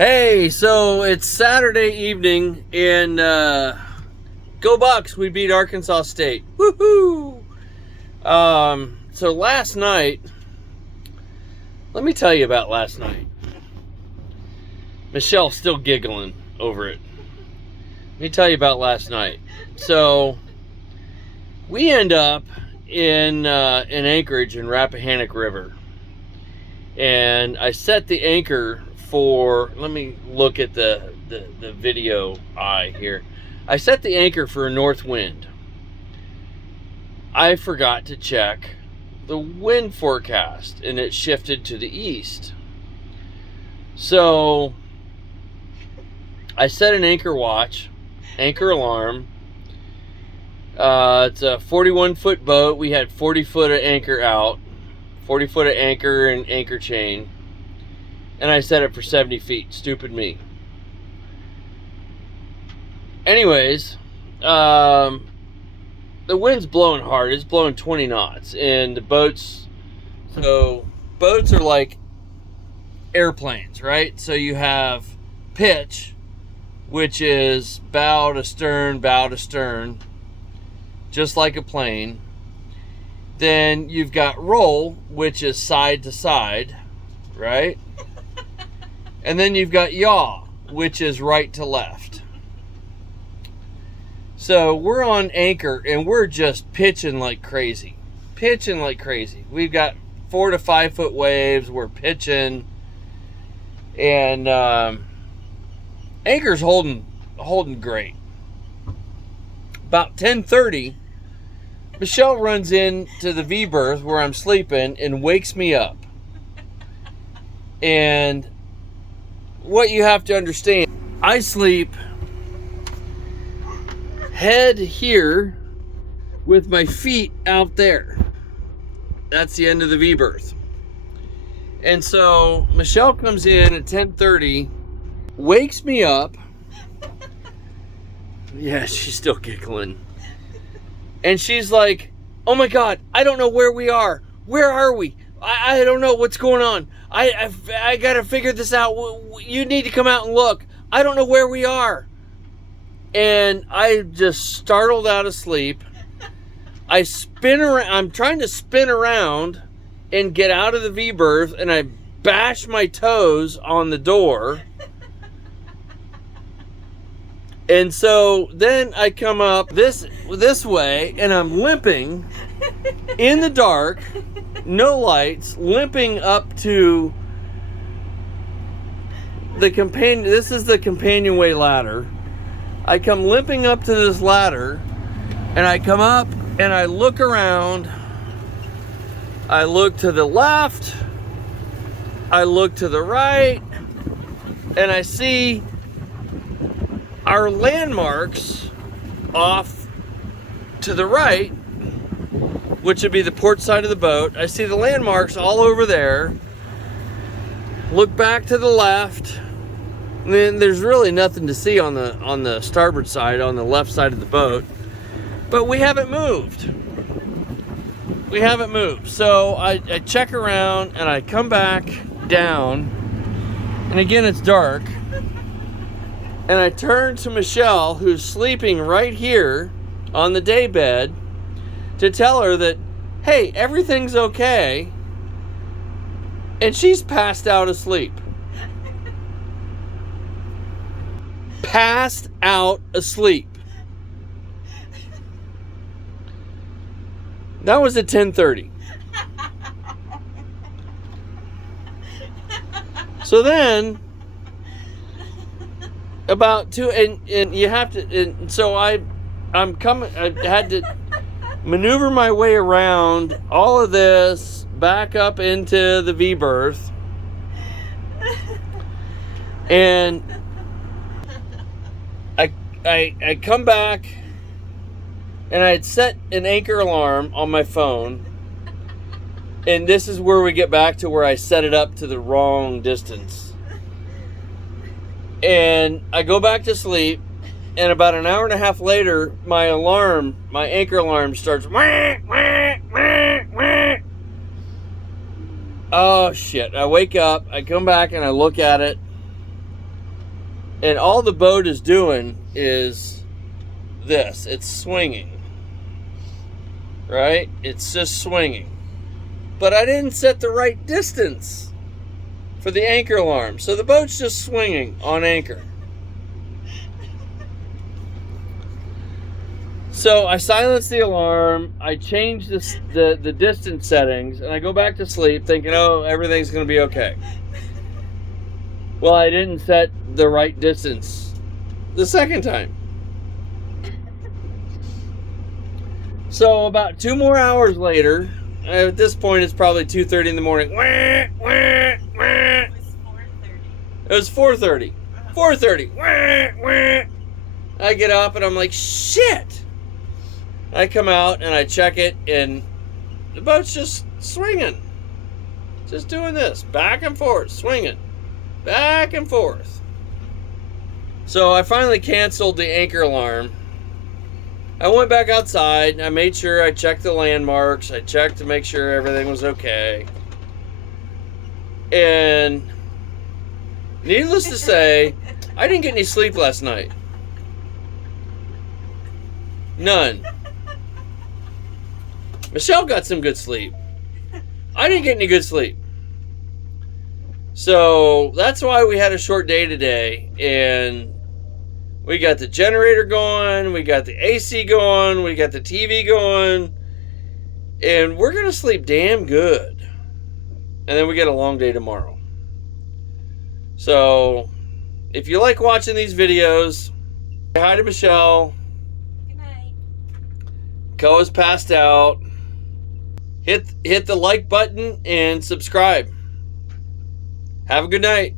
Hey, so it's Saturday evening, and go Bucks! We beat Arkansas State. Woohoo! So last night, let me tell you about last night. Michelle's still giggling over it. Let me tell you about last night. So we end up in Anchorage in Rappahannock River, and I set the anchor for, let me look at the video eye here. I set the anchor for a north wind. I forgot to check the wind forecast, and it shifted to the east. So I set an anchor watch, anchor alarm. It's a 41-foot boat. We had 40 foot of anchor out, 40 foot of anchor and anchor chain. And I set it for 70 feet. Stupid me. Anyways, the wind's blowing hard. It's blowing 20 knots. And the boats are like airplanes, right? So you have pitch, which is bow to stern, just like a plane. Then you've got roll, which is side to side, right? And then you've got yaw, which is right to left. So we're on anchor and we're just pitching like crazy. We've got 4 to 5 foot waves. We're pitching. And anchor's holding great. About 10:30, Michelle runs into the V-berth where I'm sleeping and wakes me up. And what you have to understand, I sleep head here with my feet out there. That's the end of the V-berth. And so Michelle comes in at 10:30, wakes me up. Yeah, she's still giggling. And she's like, "Oh my God, I don't know where we are. Where are we? I don't know what's going on. I got to figure this out. You need to come out and look. I don't know where we are." And I just startled out of sleep. I spin around. I'm trying to spin around and get out of the V-berth, and I bash my toes on the door. And so then I come up this way, and I'm limping in the dark, no lights, limping up to the companion. This is the companionway ladder. I come limping up to this ladder, and I come up and I look around. I look to the left, I look to the right, and I see our landmarks off to the right, which would be the port side of the boat. I see the landmarks all over there. Look back to the left, and then there's really nothing to see on the starboard side, on the left side of the boat. But we haven't moved. So I check around and I come back down, and again it's dark. And I turn to Michelle, who's sleeping right here on the day bed, to tell her that, hey, everything's okay. And she's passed out asleep. Passed out asleep. That was at 10:30. So then, about 2, and you have to, and so I'm coming, I had to maneuver my way around all of this, back up into the V-berth, and I come back, and I had set an anchor alarm on my phone, and this is where we get back to where I set it up to the wrong distance. And I go back to sleep, and about an hour and a half later, my anchor alarm starts. Oh shit. I wake up, I come back and I look at it, And all the boat is doing is this. It's swinging. Right? It's just swinging. But I didn't set the right distance for the anchor alarm. So the boat's just swinging on anchor. So I silence the alarm, I change the distance settings, and I go back to sleep thinking, oh, everything's going to be okay. Well, I didn't set the right distance the second time. So about 2 more hours later, at this point it's probably 2:30 in the morning. It was 4:30. 4:30. I get up and I'm like, shit. I come out and I check it, and the boat's just swinging. Just doing this, back and forth, swinging, back and forth. So I finally canceled the anchor alarm. I went back outside. I made sure I checked the landmarks. I checked to make sure everything was okay. And needless to say, I didn't get any sleep last night. None. Michelle got some good sleep. I didn't get any good sleep. So that's why we had a short day today. And we got the generator going. We got the AC going. We got the TV going. And we're going to sleep damn good. And then we get a long day tomorrow. So if you like watching these videos, say hi to Michelle. Good night. Koa's passed out. Hit the like button and subscribe. Have a good night.